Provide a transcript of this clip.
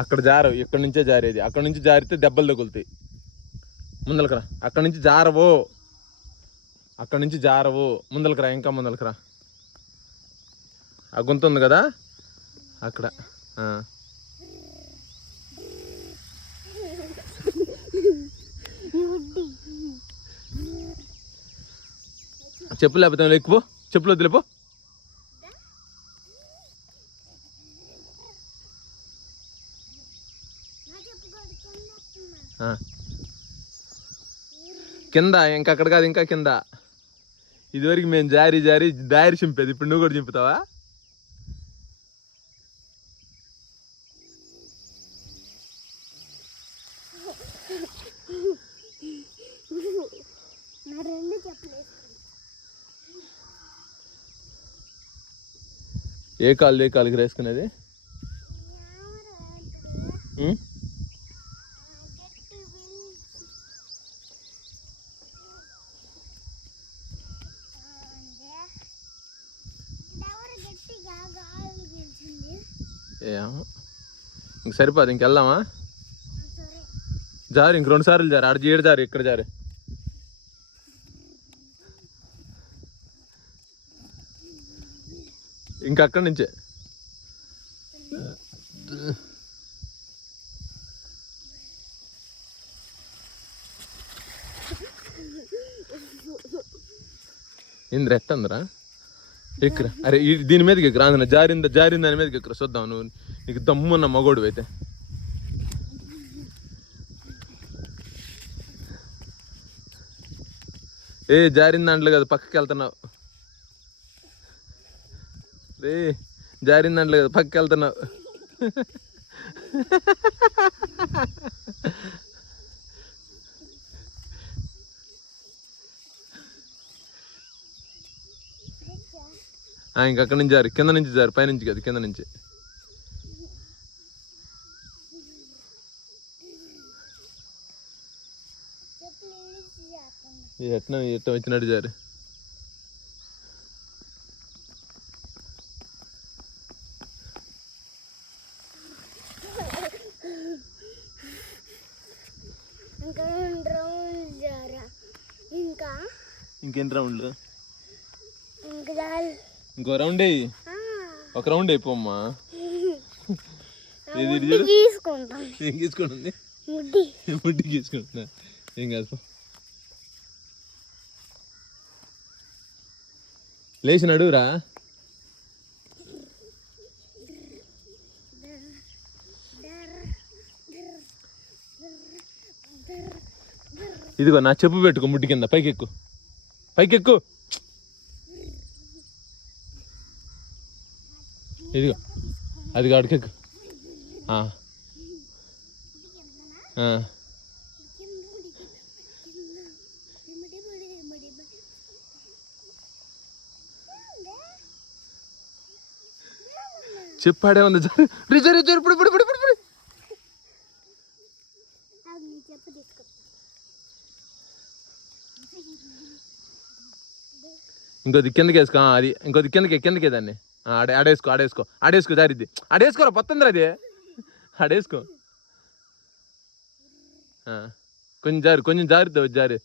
అక్కడ జారవు, ఇక్కడ నుంచే జారేది. అక్కడ నుంచి జారితే దెబ్బలు తగులుతాయి. ముందలకరా, అక్కడ నుంచి జారవు, అక్కడ నుంచి జారవు. ముందలకరా, ఇంకా ముందలకరా. ఆ గుంత ఉంది కదా అక్కడ. చెప్పులు లేకపోతే ఎక్కువ, చెప్పులు వదిలేపో. కింద ఇంకా అక్కడ కాదు, ఇంకా కింద. ఇదివరకు మేము జారి జారి దారి చింపేది, ఇప్పుడు నువ్వు కూడా చింపుతావా? ఏ కాలుకి వేసుకునేది? ఇంక సరిపోదు, ఇంకెళ్దామా? జారు, ఇంక 2 సార్లు జారు. ఆడ జీడు జారు, ఇక్కడ జారు. ఇంకా అక్కడి నుంచే. ఇంద్ర ఎట్టందరా ఎక్కరా? అరే దీని మీదకి ఎక్కరా, అందులో జారింది దాని మీదకి ఎక్కరా చూద్దాం. నువ్వు నీకు దమ్మున్న మగోడు అయితే. జారిన దాంట్లో కదా, పక్కకి వెళ్తున్నావు. జారిన దాంట్లో కదా, పక్కకి వెళ్తున్నావు. ఇంకక్కడి నుంచి జారు, కింద నుంచి జారు, పైనుంచి కదా, కింద నుంచి. ఎట్ట వచ్చినట్టు జారు. ఇంకెన్ని రౌండ్లు? ఇంకో రౌండ్ అయ్యి, ఒక రౌండ్ అయిపోమ్మా. ఏం గీసుకుంటుంది? ముడ్డి గీసుకుంటున్నా. ఏం కాదు, లేచి నడువురా. ఇదిగో నా చెప్పు పెట్టుకో ముడ్డి కింద, పైకెక్కు, పైకెక్కు. ఇదిగో అది కాడికెక్కు. చెప్పాడే ఉంది. ఇప్పుడు ఇంకో కిందకి వేసుకో. అది ఇంకో కిందకి దాన్ని ఆడేసుకో జారిద్ది. ఆడేసుకోరా, పొత్తందిరా అది. ఆడేసుకో, కొంచెం జారుద్దావు, జారి.